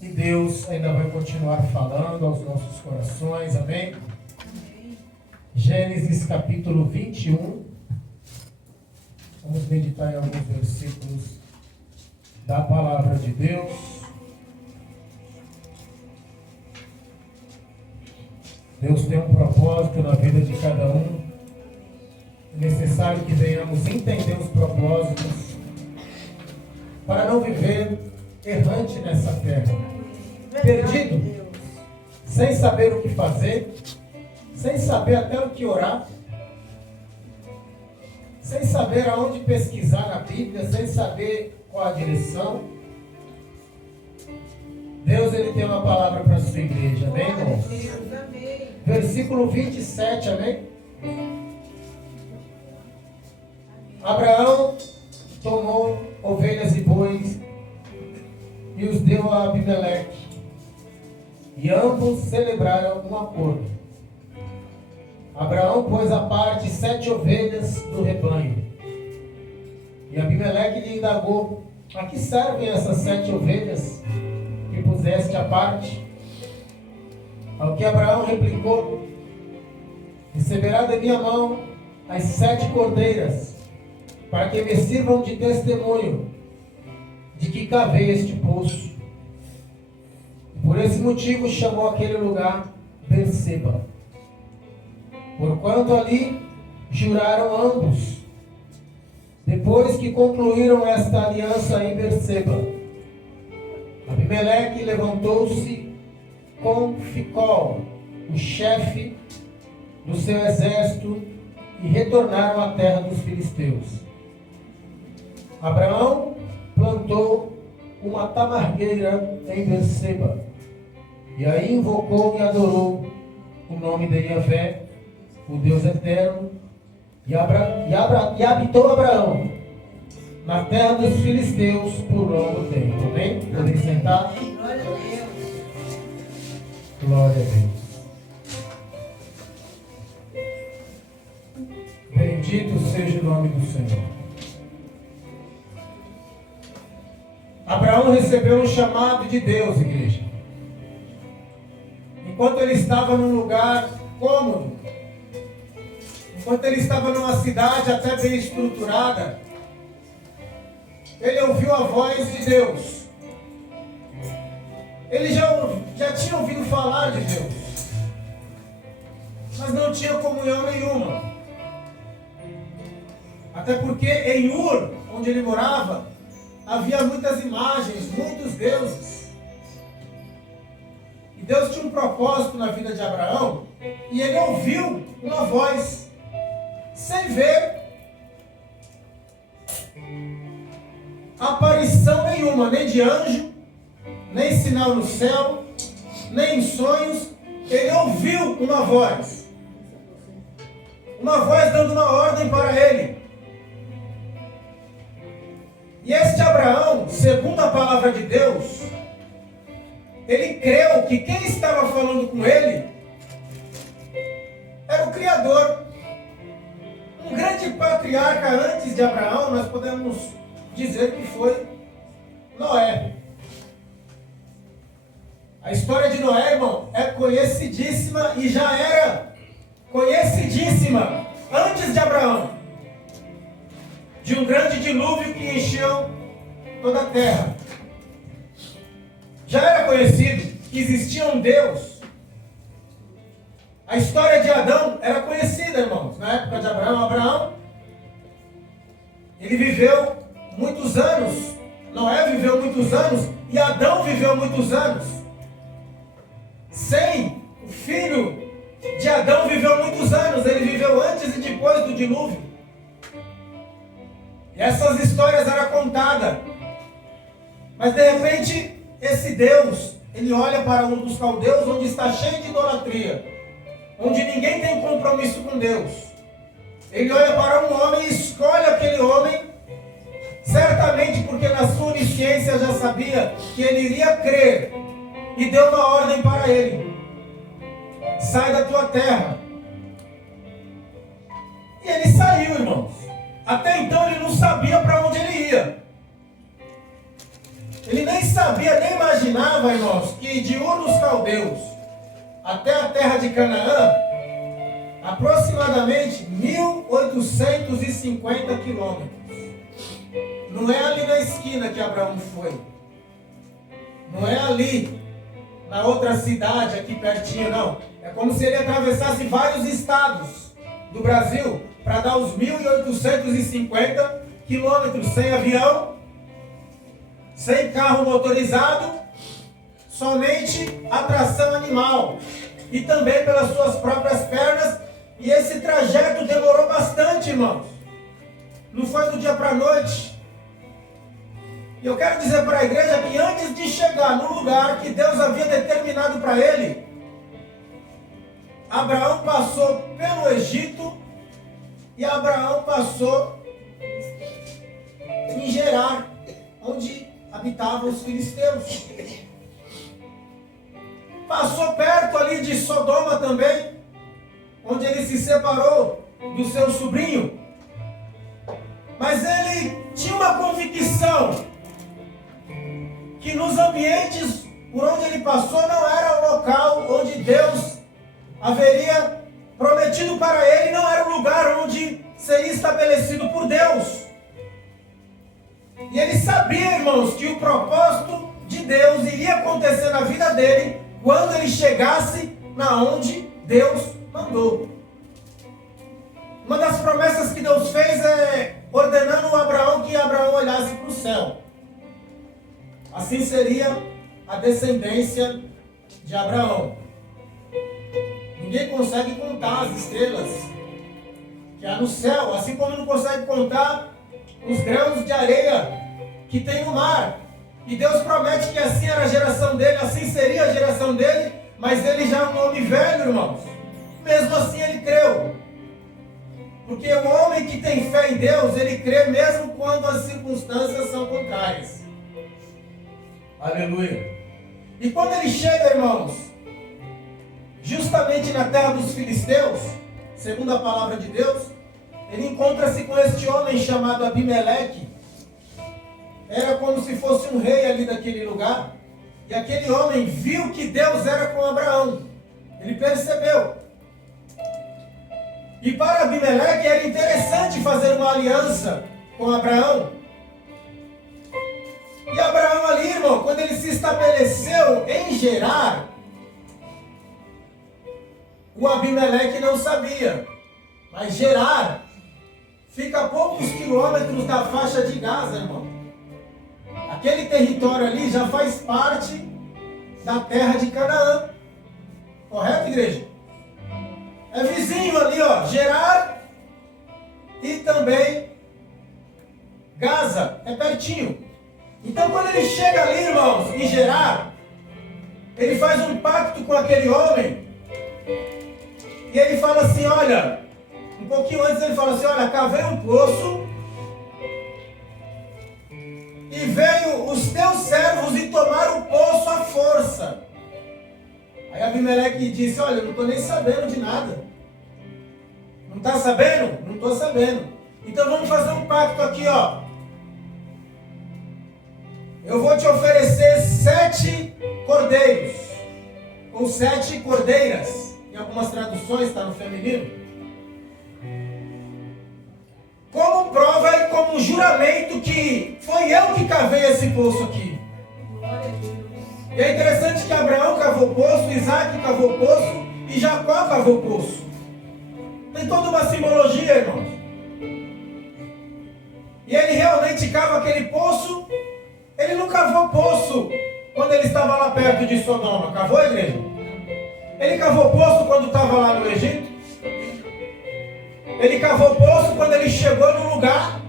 E Deus ainda vai continuar falando aos nossos corações, amém? Gênesis capítulo 21. Vamos meditar em alguns versículos da palavra de Deus. Deus tem um propósito na vida de cada um. É necessário que venhamos entender os propósitos para não viver errante nessa terra, perdido, sem saber o que fazer, sem saber até o que orar, sem saber aonde pesquisar na Bíblia, sem saber qual a direção. Deus, Ele tem uma palavra para a sua igreja, amém, irmãos? Versículo 27, amém? Abraão tomou ovelhas e bois e os deu a Abimeleque, e ambos celebraram um acordo. Abraão pôs à parte 7 ovelhas do rebanho, e Abimeleque lhe indagou: a que servem essas 7 ovelhas que puseste à parte? Ao que Abraão replicou: receberá de minha mão as 7 cordeiras, para que me sirvam de testemunho de que cavei este poço. Por esse motivo chamou aquele lugar Berseba, porquanto ali juraram ambos, depois que concluíram esta aliança em Berseba. Abimeleque levantou-se com Ficol, o chefe do seu exército, e retornaram à terra dos filisteus. Abraão plantou uma tamargueira em Berseba, e aí invocou e adorou o nome de Yahvé, o Deus eterno, e habitou Abraão na terra dos filisteus por longo tempo. Amém? Podem sentar? Glória a Deus. Glória a Deus. Bendito seja o nome do Senhor. Abraão recebeu um chamado de Deus, igreja. Enquanto ele estava num lugar cômodo, enquanto ele estava numa cidade até bem estruturada, ele ouviu a voz de Deus. Ele já tinha ouvido falar de Deus, mas não tinha comunhão nenhuma. Até porque em Ur, onde ele morava, havia muitas imagens, muitos deuses. E Deus tinha um propósito na vida de Abraão, e ele ouviu uma voz, sem ver aparição nenhuma, nem de anjo, nem sinal no céu, nem em sonhos. Ele ouviu uma voz dando uma ordem para ele. E este Abraão, segundo a palavra de Deus, ele creu que quem estava falando com ele era o Criador. Um grande patriarca antes de Abraão, nós podemos dizer que foi Noé. A história de Noé, irmão, é conhecidíssima e já era conhecidíssima antes de Abraão. De um grande dilúvio que encheu toda a terra. Já era conhecido que existia um Deus. A história de Adão era conhecida, irmãos. Na época de Abraão, ele viveu muitos anos. Noé viveu muitos anos e Adão viveu muitos anos. Sem o filho de Adão viveu muitos anos. Ele viveu antes e depois do dilúvio. E essas histórias eram contadas. Mas de repente, esse Deus, ele olha para um dos caldeus, onde está cheio de idolatria, onde ninguém tem compromisso com Deus. Ele olha para um homem e escolhe aquele homem, certamente porque na sua onisciência já sabia que ele iria crer, e deu uma ordem para ele: sai da tua terra. E ele saiu, irmãos. Até então ele não sabia para onde ele ia. Ele nem sabia, nem imaginava, irmãos, que de Ur dos Caldeus até a terra de Canaã, aproximadamente 1.850 quilômetros. Não é ali na esquina que Abraão foi. Não é ali, na outra cidade, aqui pertinho, não. É como se ele atravessasse vários estados do Brasil para dar os 1.850 quilômetros sem avião, sem carro motorizado, somente a tração animal e também pelas suas próprias pernas. E esse trajeto demorou bastante, irmãos. Não foi do dia para a noite. E eu quero dizer para a igreja que antes de chegar no lugar que Deus havia determinado para ele, Abraão passou pelo Egito e Abraão passou em Gerar, onde habitavam os filisteus. Passou perto ali de Sodoma também, onde ele se separou do seu sobrinho. Mas ele tinha uma convicção que nos ambientes por onde ele passou não era o local onde Deus haveria prometido para ele, não era o lugar onde seria estabelecido por Deus. E ele sabia, irmãos, que o propósito de Deus iria acontecer na vida dele quando ele chegasse na onde Deus mandou. Uma das promessas que Deus fez é ordenando a Abraão que Abraão olhasse para o céu. Assim seria a descendência de Abraão. Ninguém consegue contar as estrelas que há no céu, assim como não consegue contar os grãos de areia que tem no mar. E Deus promete que assim era a geração dele, assim seria a geração dele, mas ele já é um homem velho, irmãos. Mesmo assim ele creu. Porque o homem que tem fé em Deus, ele crê mesmo quando as circunstâncias são contrárias. Aleluia. E quando ele chega, irmãos, justamente na terra dos filisteus, segundo a palavra de Deus, ele encontra-se com este homem chamado Abimeleque. Era como se fosse um rei ali daquele lugar. E aquele homem viu que Deus era com Abraão. Ele percebeu. E para Abimeleque era interessante fazer uma aliança com Abraão. E Abraão ali, irmão, quando ele se estabeleceu em Gerar, o Abimeleque não sabia. Mas Gerar fica a poucos quilômetros da faixa de Gaza, irmão. Aquele território ali já faz parte da terra de Canaã. Correto, igreja? É vizinho ali, ó, Gerar e também Gaza, é pertinho. Então quando ele chega ali, irmãos, em Gerar, ele faz um pacto com aquele homem. E ele fala assim, olha, um pouquinho antes ele fala assim, olha, cavei um poço e veio os teus servos e tomaram o poço à força. Aí Abimeleque disse, olha, eu não estou nem sabendo de nada. Não está sabendo? Não estou sabendo. Então vamos fazer um pacto aqui, ó. Eu vou te oferecer 7 cordeiros, ou 7 cordeiras. Em algumas traduções está no feminino. Como prova e como juramento que foi eu que cavei esse poço aqui. E é interessante que Abraão cavou o poço, Isaac cavou o poço e Jacó cavou o poço. Tem toda uma simbologia, irmãos. E ele realmente cava aquele poço. Ele não cavou poço quando ele estava lá perto de Sodoma. Cavou, igreja? Ele cavou poço quando estava lá no Egito. Ele cavou poço quando ele chegou no lugar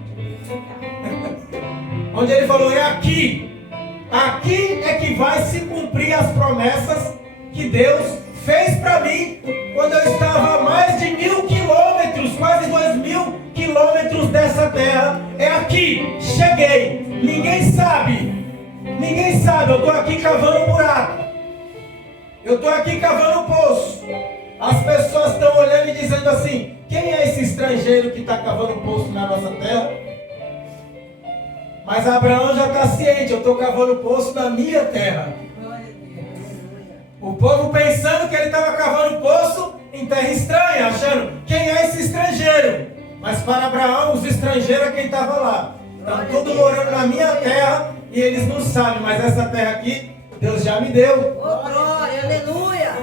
onde ele falou, é aqui. Aqui é que vai se cumprir as promessas que Deus fez para mim quando eu estava a mais de 1.000 quilômetros, quase 2.000 quilômetros dessa terra. É aqui, cheguei. Ninguém sabe, eu estou aqui cavando um buraco, eu estou aqui cavando um poço. As pessoas estão olhando e dizendo assim, quem é esse estrangeiro que está cavando um poço na nossa terra? Mas Abraão já está ciente, eu estou cavando poço na minha terra. O povo pensando que ele estava cavando poço em terra estranha, achando, quem é esse estrangeiro? Mas para Abraão, os estrangeiros é quem estava lá. Estão todos morando na minha terra e eles não sabem, mas essa terra aqui, Deus já me deu. Oh, glória, aleluia.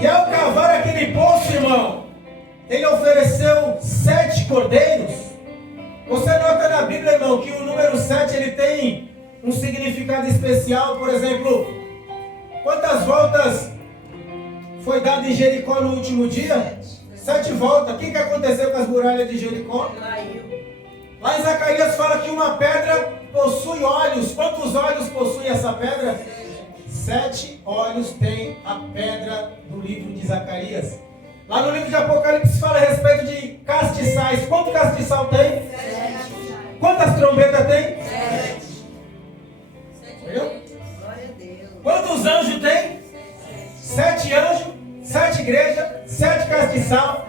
E ao cavar aquele poço, irmão, ele ofereceu 7 cordeiros. Você nota na Bíblia, irmão, que o número 7 ele tem um significado especial. Por exemplo, quantas voltas foi dado em Jericó no último dia? 7 voltas. O que aconteceu com as muralhas de Jericó? Lá em Zacarias fala que uma pedra possui olhos. Quantos olhos possui essa pedra? 7 olhos tem a pedra do livro de Zacarias. Lá no livro de Apocalipse fala a respeito de castiçais. Quanto castiçal tem? 7. Quantas trombetas tem? 7. Viu? Glória a Deus. Quantos anjos tem? 7 anjos, 7 igrejas, 7 castiçal,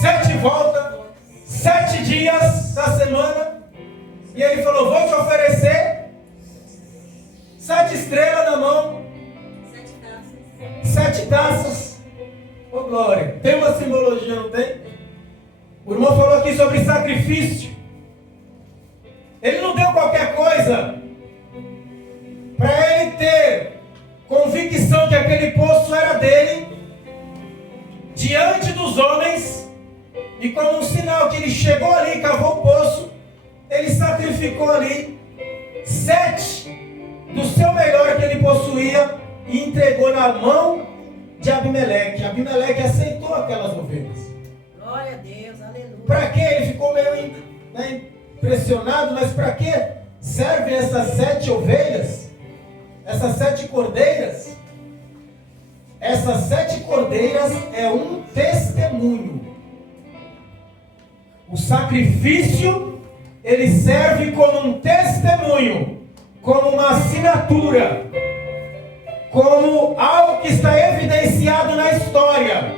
7 voltas, 7 dias da semana. E ele falou, vou te oferecer 7 estrelas na mão, 7 taças. Oh, glória. Tem uma simbologia, não tem? O irmão falou aqui sobre sacrifício. Ele não deu qualquer coisa. Para ele ter convicção que aquele poço era dele, diante dos homens, e como um sinal que ele chegou ali e cavou o poço, ele sacrificou ali 7 do seu melhor que ele possuía e entregou na mão de Abimeleque. Abimeleque aceitou aquelas ovelhas. Glória a Deus, aleluia. Para que? Ele ficou meio impressionado, mas para que servem essas 7 ovelhas? Essas 7 cordeiras? Essas 7 cordeiras é um testemunho. O sacrifício, ele serve como um testemunho, como uma assinatura, como algo que está evidenciado na história.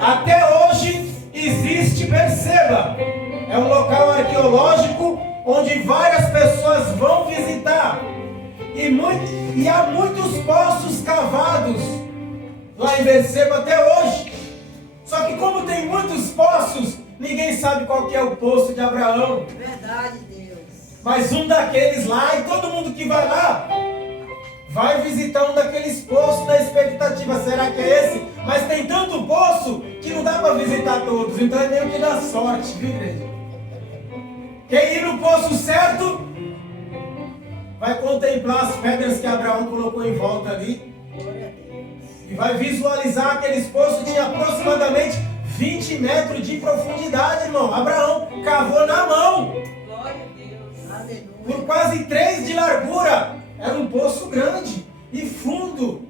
Até hoje existe, perceba, é um local arqueológico onde várias pessoas vão visitar. E há muitos poços cavados lá em Berseba até hoje. Só que como tem muitos poços, ninguém sabe qual que é o poço de Abraão. Verdade, Deus. Mas um daqueles lá, e todo mundo que vai lá, vai visitar um daqueles poços na expectativa. Será que é esse? Mas tem tanto poço que não dá para visitar todos. Então é meio que dá sorte, viu, igreja? Quem ir no poço certo vai contemplar as pedras que Abraão colocou em volta ali. Glória a Deus. E vai visualizar aqueles poços que tinham aproximadamente 20 metros de profundidade, irmão. Abraão cavou na mão. Glória a Deus. Aleluia. Por quase 3 de largura. Era um poço grande e fundo.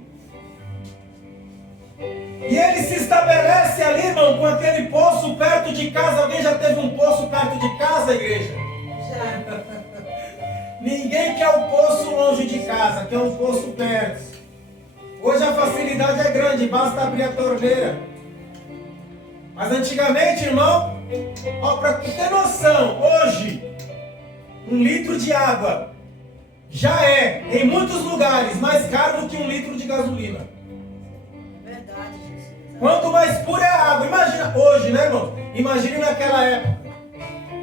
E ele se estabelece ali, irmão, com aquele poço perto de casa. Alguém já teve um poço perto de casa, igreja? Já. Ninguém quer um poço longe de casa, quer um poço perto. Hoje a facilidade é grande, basta abrir a torneira. Mas antigamente, irmão, para ter noção, hoje, 1 litro de água já é, em muitos lugares, mais caro do que 1 litro de gasolina. Verdade, Jesus. Quanto mais pura é a água, imagina hoje, né, irmão? Imagine naquela época.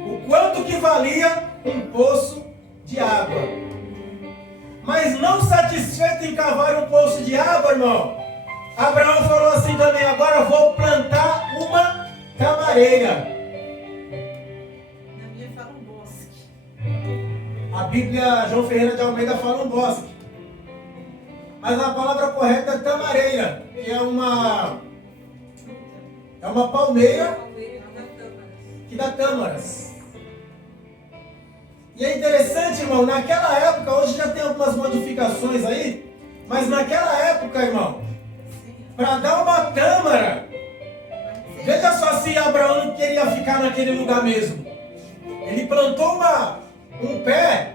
O quanto que valia um poço de água. Mas não satisfeito em cavar um poço de água, irmão, Abraão falou assim também, agora eu vou plantar uma camareira. Na minha fala um bosque. A Bíblia, João Ferreira de Almeida fala um bosque. Mas a palavra correta é tamareira, que é uma palmeira que dá tâmaras. E é interessante, irmão, naquela época, hoje já tem algumas modificações aí, mas naquela época, irmão, para dar uma tâmara, veja só se Abraão não queria ficar naquele lugar mesmo. Ele plantou um pé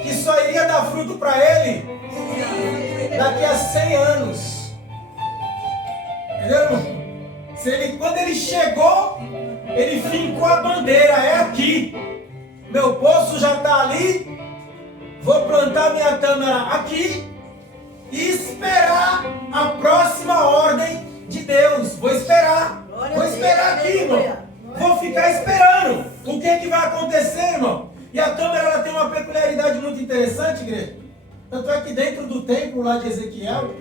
que só iria dar fruto para ele daqui a 100 anos. Entendeu, irmão? Quando ele chegou, ele fincou a bandeira, é aqui. Meu poço já está ali. Vou plantar minha tâmara aqui e esperar a próxima ordem de Deus. Vou esperar. Vou esperar aqui, irmão. Vou ficar esperando. O que vai acontecer, irmão? E a tâmara ela tem uma peculiaridade muito interessante, igreja. Tanto é que dentro do templo lá de Ezequiel,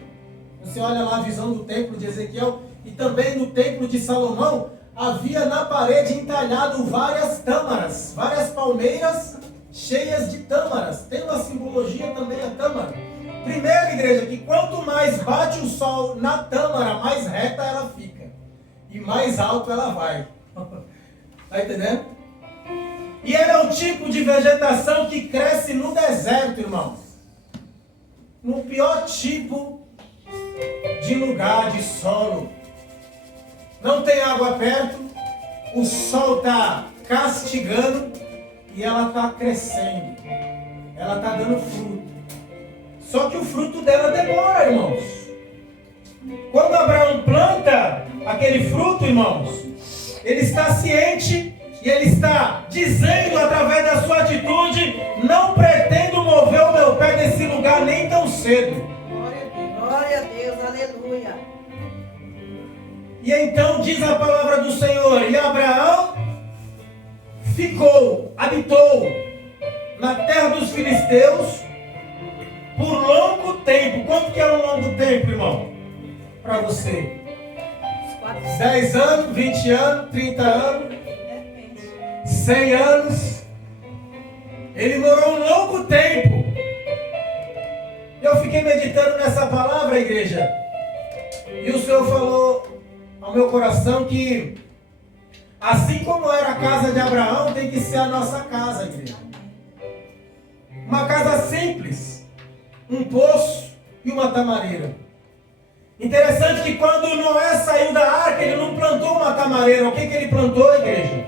você olha lá a visão do templo de Ezequiel, e também no templo de Salomão, havia na parede entalhado várias tâmaras, várias palmeiras cheias de tâmaras. Tem uma simbologia também a tâmara. Primeiro, igreja, que quanto mais bate o sol na tâmara, mais reta ela fica. E mais alto ela vai. Tá entendendo? E ela é um tipo de vegetação que cresce no deserto, irmãos. No pior tipo de lugar, de solo. Não tem água perto, o sol está castigando e ela está crescendo. Ela está dando fruto. Só que o fruto dela demora, irmãos. Quando Abraão planta aquele fruto, irmãos, ele está ciente e ele está dizendo através da sua atitude: não pretendo mover o meu pé desse lugar nem tão cedo. Glória a Deus, aleluia. E então diz a palavra do Senhor: e Abraão habitou na terra dos filisteus por longo tempo. Quanto que é um longo tempo, irmão? Para você? 10 anos, 20 anos, 30 anos, 100 anos. Ele morou um longo tempo. Eu fiquei meditando nessa palavra, igreja. E o Senhor falou ao meu coração que assim como era a casa de Abraão, tem que ser a nossa casa, igreja. Uma casa simples, um poço e uma tamareira. Interessante que quando Noé saiu da arca, ele não plantou uma tamareira. O que ele plantou, igreja?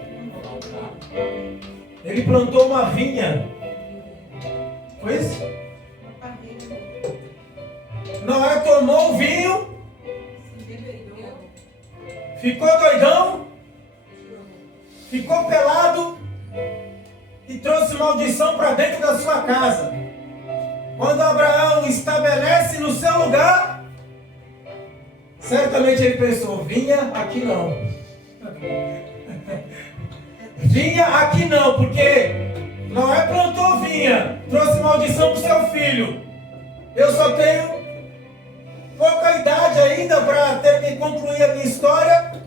Ele plantou uma vinha. Foi isso? Noé tomou o vinho, ficou doidão, ficou pelado e trouxe maldição para dentro da sua casa. Quando Abraão estabelece no seu lugar, certamente ele pensou: vinha aqui não. Vinha aqui não, porque Noé plantou vinha, trouxe maldição para o seu filho. Eu só tenho pouca idade ainda para ter que concluir a minha história.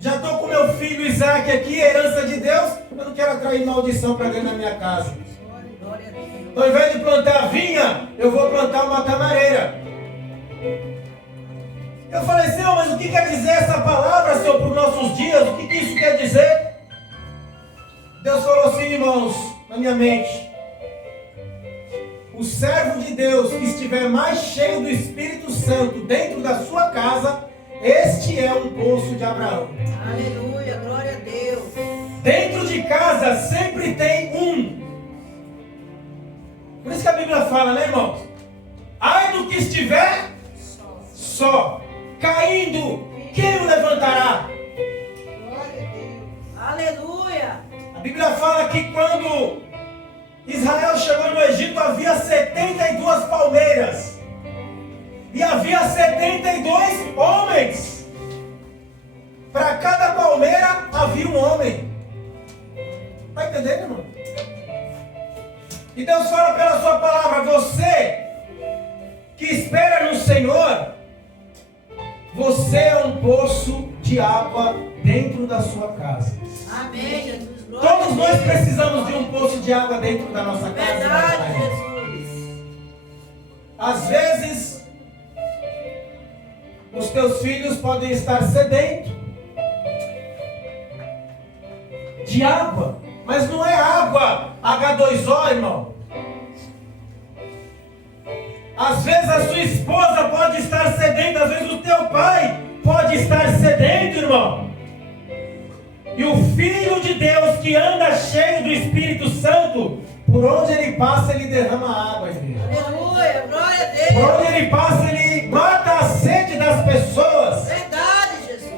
Já estou com meu filho Isaac aqui, herança de Deus. Eu não quero atrair maldição para dentro da minha casa. Então, ao invés de plantar vinha, eu vou plantar uma tamareira. Eu falei: Senhor, mas o que quer dizer essa palavra, Senhor, para os nossos dias? O que isso quer dizer? Deus falou assim, irmãos, na minha mente: o servo de Deus que estiver mais cheio do Espírito Santo dentro da sua casa, este é um poço de Abraão. Aleluia, glória a Deus. Dentro de casa sempre tem um. Por isso que a Bíblia fala, né, irmãos? Ai do que estiver só, caindo, quem o levantará? Glória a Deus. Aleluia. A Bíblia fala que quando Israel chegou no Egito, havia 72 palmeiras. E havia 72 homens. Para cada palmeira havia um homem. Está entendendo, irmão? E Deus fala pela sua palavra: você que espera no Senhor, você é um poço de água dentro da sua casa. Amém, Jesus. Todos nós precisamos de um poço de água dentro da nossa casa. Verdade, Jesus. Às vezes, os teus filhos podem estar sedentos de água, mas não é água H2O, irmão. Às vezes a sua esposa pode estar sedenta, às vezes o teu pai pode estar sedento, irmão. E o Filho de Deus que anda cheio do Espírito Santo, por onde ele passa, ele derrama água, igreja. Aleluia, glória a Por Deus. onde ele passa, ele mata a sede das pessoas. Verdade, Jesus.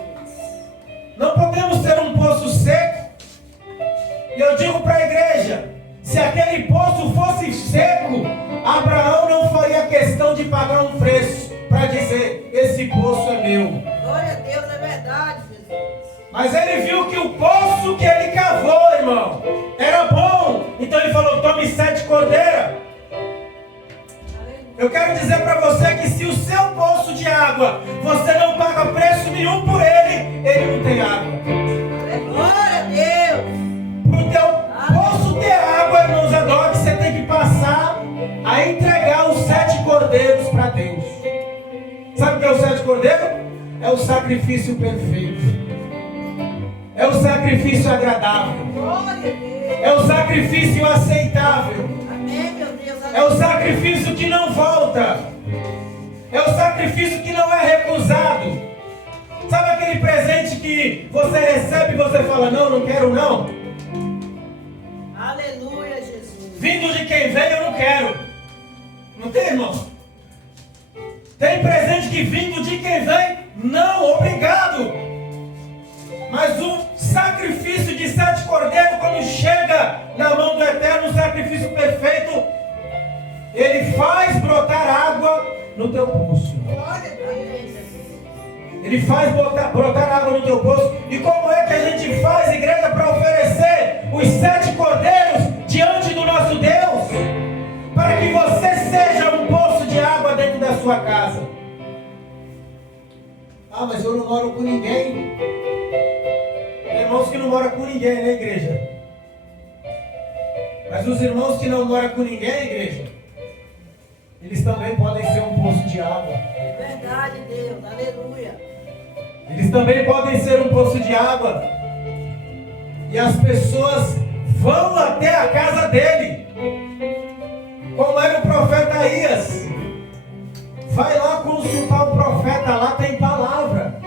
Não podemos ter um poço seco. E eu digo para a igreja: paga um preço para dizer: esse poço é meu. Glória a Deus, é verdade, Jesus. Mas ele viu que o poço que ele cavou, irmão, era bom. Então ele falou: tome 7 cordeiras. Eu quero dizer para você que se o seu poço de água, você não paga preço nenhum por ele não tem água. Glória a Deus. Para o teu poço ter água, irmãos Zadok, você tem que passar a entregar os 7 cordeiros para Deus. Sabe o que é o 7 cordeiros? É o sacrifício perfeito. É o sacrifício agradável. Glória a Deus. É o sacrifício aceitável. Amém, meu Deus. É o sacrifício que não volta. É o sacrifício que não é recusado. Sabe aquele presente que você recebe e você fala: não quero não? Aleluia, Jesus. Vindo de quem vem, eu não quero. Não tem, irmão? Tem presente que vindo de quem vem, não, obrigado. Mas o sacrifício de 7 cordeiros, quando chega na mão do Eterno, o sacrifício perfeito, ele faz brotar água no teu poço. Glória a Deus, Jesus. Ele faz brotar água no teu poço. E como é que a gente faz, igreja, para oferecer os 7 cordeiros diante do nosso Deus? Para que você seja um poço de água dentro da sua casa. Ah, mas eu não moro com ninguém. Tem irmãos que não moram com ninguém, né, igreja? Mas os irmãos que não moram com ninguém, igreja, eles também podem ser um poço de água. Verdade, Deus. Aleluia. Eles também podem ser um poço de água. E as pessoas vão até a casa dele. Como era o profeta Aías. Vai lá consultar o profeta, lá tem palavra.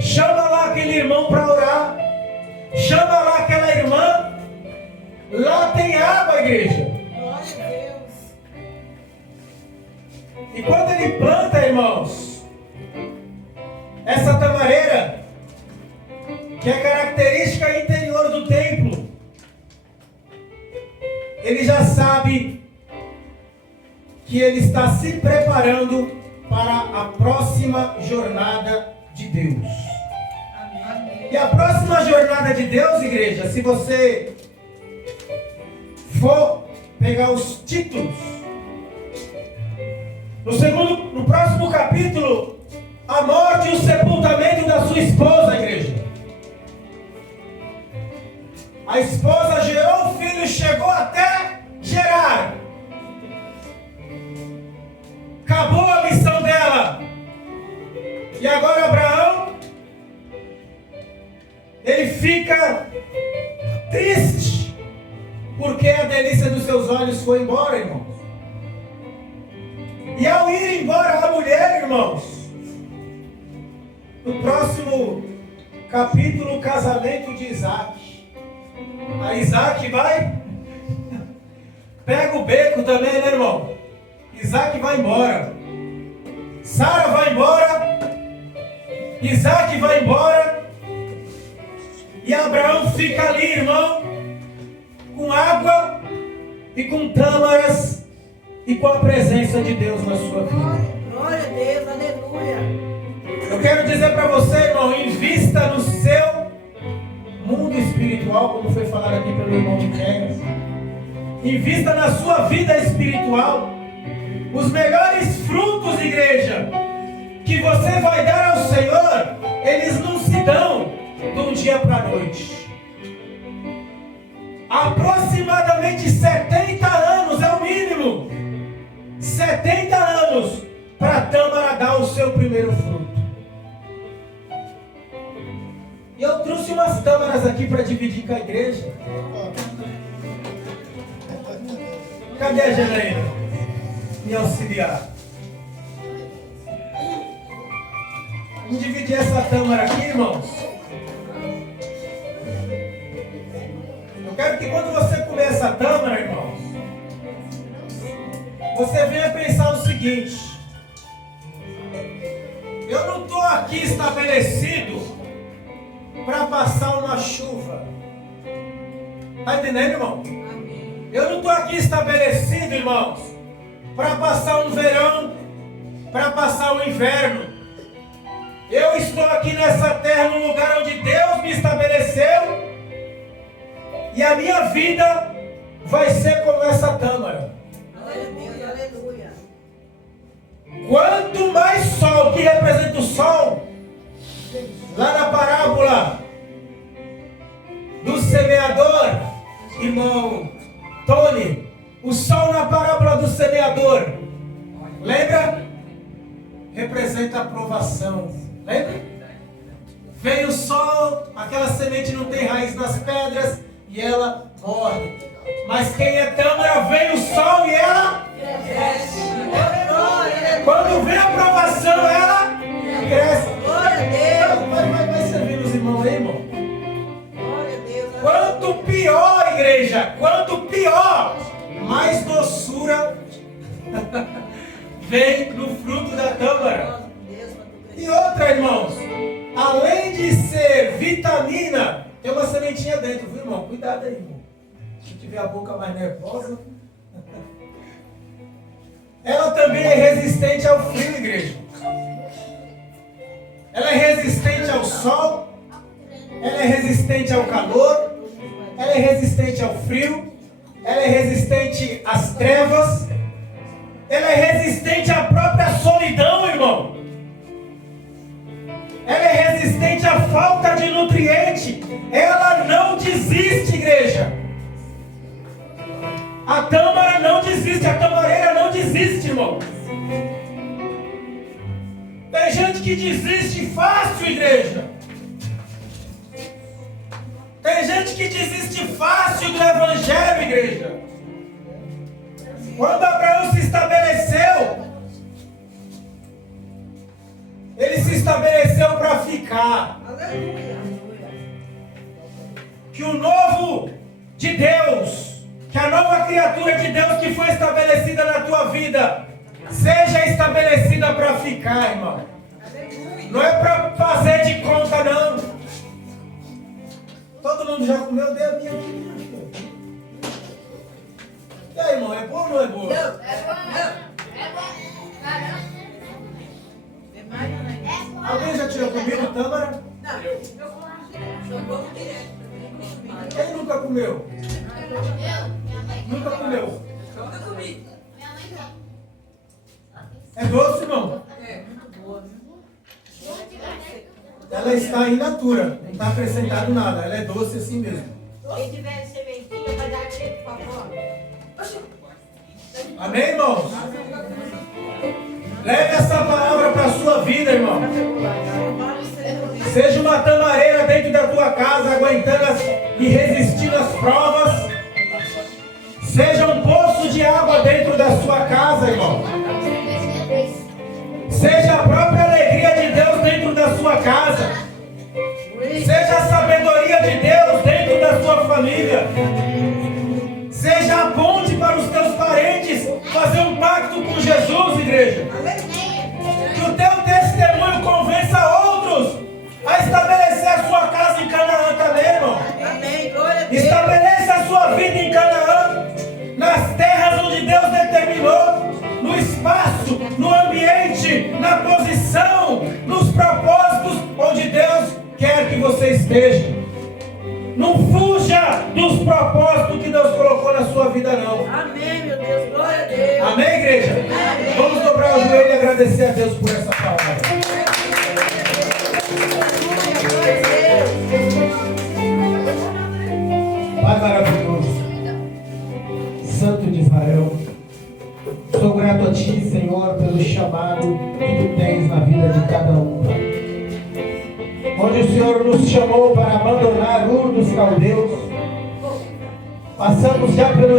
Chama lá aquele irmão para orar. Chama lá aquela irmã. Lá tem água, igreja. Glória a Deus. E quando ele planta, irmãos, essa tamareira, que é característica interior do templo, ele já sabe que ele está se preparando para a próxima jornada de Deus. Amém. E a próxima jornada de Deus, igreja, se você for pegar os títulos, no próximo capítulo, a morte e o sepultamento da sua esposa, igreja. A esposa gerou um filho, chegou até gerar. Acabou a missão dela. E agora Abraão, ele fica triste, porque a delícia dos seus olhos foi embora, irmãos. E ao ir embora a mulher, irmãos, no próximo capítulo, o casamento de Isaac. A Isaac vai, pega o beco também, né, irmão? Isaac vai embora. Sara vai embora. Isaac vai embora. E Abraão fica ali, irmão, com água e com tâmaras e com a presença de Deus na sua vida. Glória a Deus, aleluia. Eu quero dizer para você, irmão, invista no seu mundo espiritual, como foi falado aqui pelo irmão de Quegas. Invista na sua vida espiritual. Os melhores frutos, igreja, que você vai dar ao Senhor, eles não se dão de um dia para a noite. Aproximadamente 70 anos é o mínimo. 70 anos para a tâmara dar o seu primeiro fruto. E eu trouxe umas tâmaras aqui para dividir com a igreja. Cadê a Janaína? Me auxiliar. Vamos dividir essa tâmara aqui, irmãos. Eu quero que quando você comer essa tâmara, irmãos, você venha pensar o seguinte: eu não estou aqui estabelecido para passar uma chuva. Está entendendo, irmão? Eu não estou aqui estabelecido, irmãos, para passar um verão, para passar um inverno. Eu estou aqui nessa terra, num lugar onde Deus me estabeleceu, e a minha vida vai ser como essa tâmara. Glória a Deus, aleluia. Quanto mais sol, que representa o sol, lá na parábola do semeador, irmão Tony, o sol na parábola do semeador, lembra? Representa a provação, lembra? Vem o sol, aquela semente não tem raiz nas pedras e ela morre. Mas quem é tâmara, vem o sol e ela Cresce. Glória quando vem a provação, ela cresce. a Deus. Vai servir os irmãos aí, irmão. Glória a Deus. Quanto pior, igreja, quanto pior, mais doçura vem no fruto da tâmara. E outra, irmãos, além de ser vitamina, tem uma sementinha dentro, viu, irmão? Cuidado aí, irmão. Se tiver a boca mais nervosa. Ela também é resistente ao frio, igreja. Ela é resistente ao sol. Ela é resistente ao calor. Ela é resistente ao frio. Ela é resistente às trevas. Ela é resistente à própria solidão, irmão. Ela é resistente à falta de nutriente. Ela não desiste, igreja. A tâmara não desiste, a tamareira não desiste, irmão. Tem gente que desiste fácil, igreja. Tem gente que desiste fácil do evangelho, igreja. Quando Abraão se estabeleceu, ele se estabeleceu para ficar. Aleluia. Que o novo de Deus, que a nova criatura de Deus que foi estabelecida na tua vida, seja estabelecida para ficar, irmão. Não é para fazer de conta, não. Todo mundo já comeu, dê a minha aqui. E aí, irmão, é boa ou não é boa? Alguém já tinha comido tâmara? Quem nunca comeu? Nunca comeu? É doce, irmão? Ela está in natura, não está acrescentado nada, ela é doce assim mesmo. Quem tiver sementinha, vai dar aqui, por favor. Amém, irmãos? Leve essa palavra para a sua vida, irmão. Seja uma tamareira dentro da tua casa, aguentando e resistindo às provas. Seja um poço de água dentro da sua casa, irmão. Seja a própria alegria de Deus dentro da sua casa. Seja a sabedoria de Deus dentro da sua família. Seja a ponte para os teus parentes fazer um pacto com Jesus, igreja. Que o teu testemunho convença outros a estabelecer a sua casa em Canaã também, irmão. Amém. Glória a Deus. Estabeleça a sua vida em Canaã, nas terras onde Deus determinou, no espaço, no ambiente, na posição, nos propósitos onde Deus quer que você esteja. Não fuja dos propósitos que Deus colocou na sua vida, não. Amém, meu Deus. Glória a Deus. Amém, igreja? Amém. Vamos dobrar o joelho e agradecer a Deus por essa palavra. Pai maravilhoso, Santo de Israel, sou grato a Ti, Senhor, pelo chamado que Tu tens na vida de cada um, Pai. Onde o Senhor nos chamou para abandonar Ur dos Caldeus, passamos já pelo